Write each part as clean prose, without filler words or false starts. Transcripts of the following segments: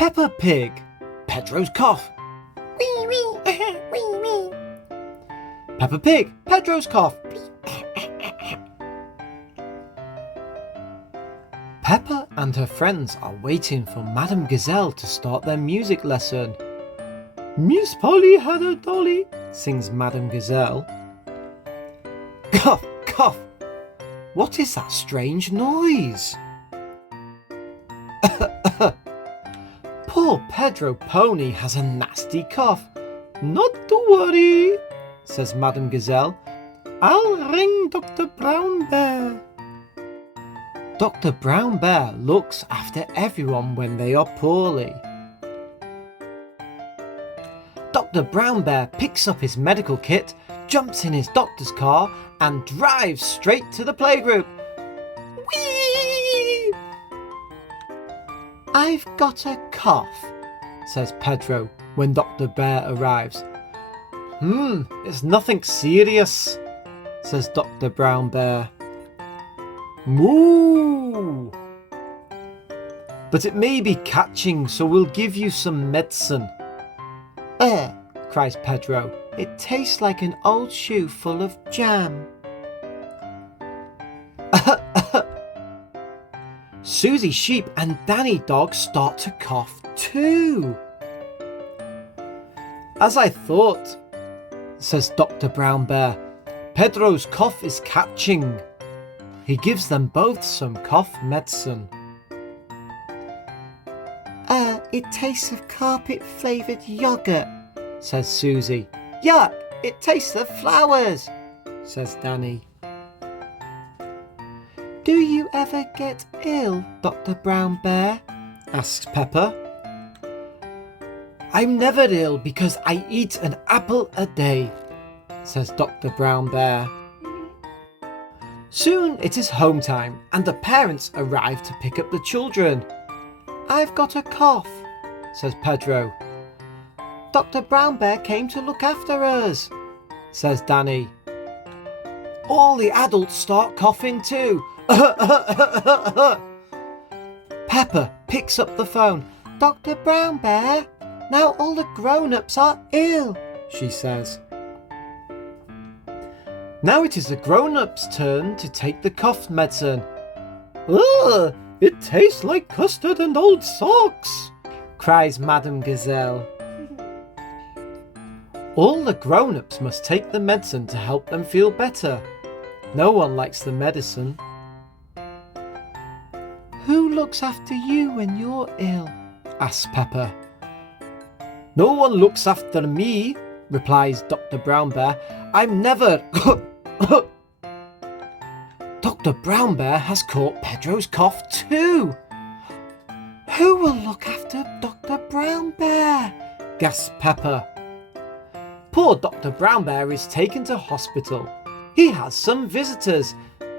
Peppa Pig, Pedro's cough. Wee wee, wee wee. Peppa Pig, Pedro's cough. Peppa and her friends are waiting for Madame Gazelle to start their music lesson. Miss Polly had a dolly, sings Madame Gazelle. Cough, cough. What is that strange noise? Poor Pedro Pony has a nasty cough. Not to worry, says Madame Gazelle. I'll ring Dr. Brown Bear. Dr. Brown Bear looks after everyone when they are poorly. Dr. Brown Bear picks up his medical kit, jumps in his doctor's car and drives straight to the playgroup. Whee! I've got a cough, says Pedro when Dr. Bear arrives. It's nothing serious, says Dr. Brown Bear. Moo! But it may be catching, so we'll give you some medicine. Cries Pedro. It tastes like an old shoe full of jam. Susie Sheep and Danny Dog start to cough too. As I thought, says Dr. Brown Bear. Pedro's cough is catching. He gives them both some cough medicine. It tastes of carpet-flavoured yoghurt, says Susie. Yuck, it tastes of flowers, says Danny. Do you ever get ill, Dr. Brown Bear? Asks Peppa. I'm never ill because I eat an apple a day, says Dr. Brown Bear. Soon it is home time and the parents arrive to pick up the children. I've got a cough, says Pedro. Dr. Brown Bear came to look after us, says Danny. All the adults start coughing too. Peppa picks up the phone. Dr. Brown Bear, now all the grown-ups are ill, she says. Now it is the grown-ups' turn to take the cough medicine. Ugh, it tastes like custard and old socks, cries Madame Gazelle. All the grown-ups must take the medicine to help them feel better. No one likes the medicine. Who looks after you when you're ill? Asks Peppa. No one looks after me, replies Dr. Brown Bear. I'm never... Dr. Brown Bear has caught Pedro's cough too. Who will look after Dr. Brown Bear? Gasps Peppa. Poor Dr. Brown Bear is taken to hospital. He has some visitors.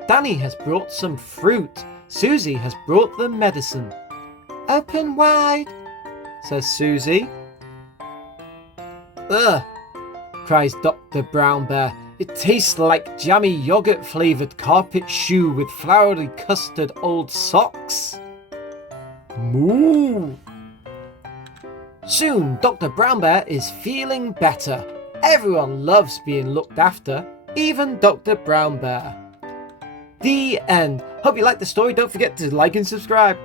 Danny has brought some fruit. Susie has brought the medicine. Open wide, says Susie. Ugh, cries Dr. Brown Bear. It tastes like jammy yogurt flavoured carpet shoe with floury custard old socks. Moo! Soon Dr. Brown Bear is feeling better. Everyone loves being looked after, even Dr. Brown Bear. The end. Hope you liked the story. Don't forget to like and subscribe.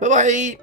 Bye-bye.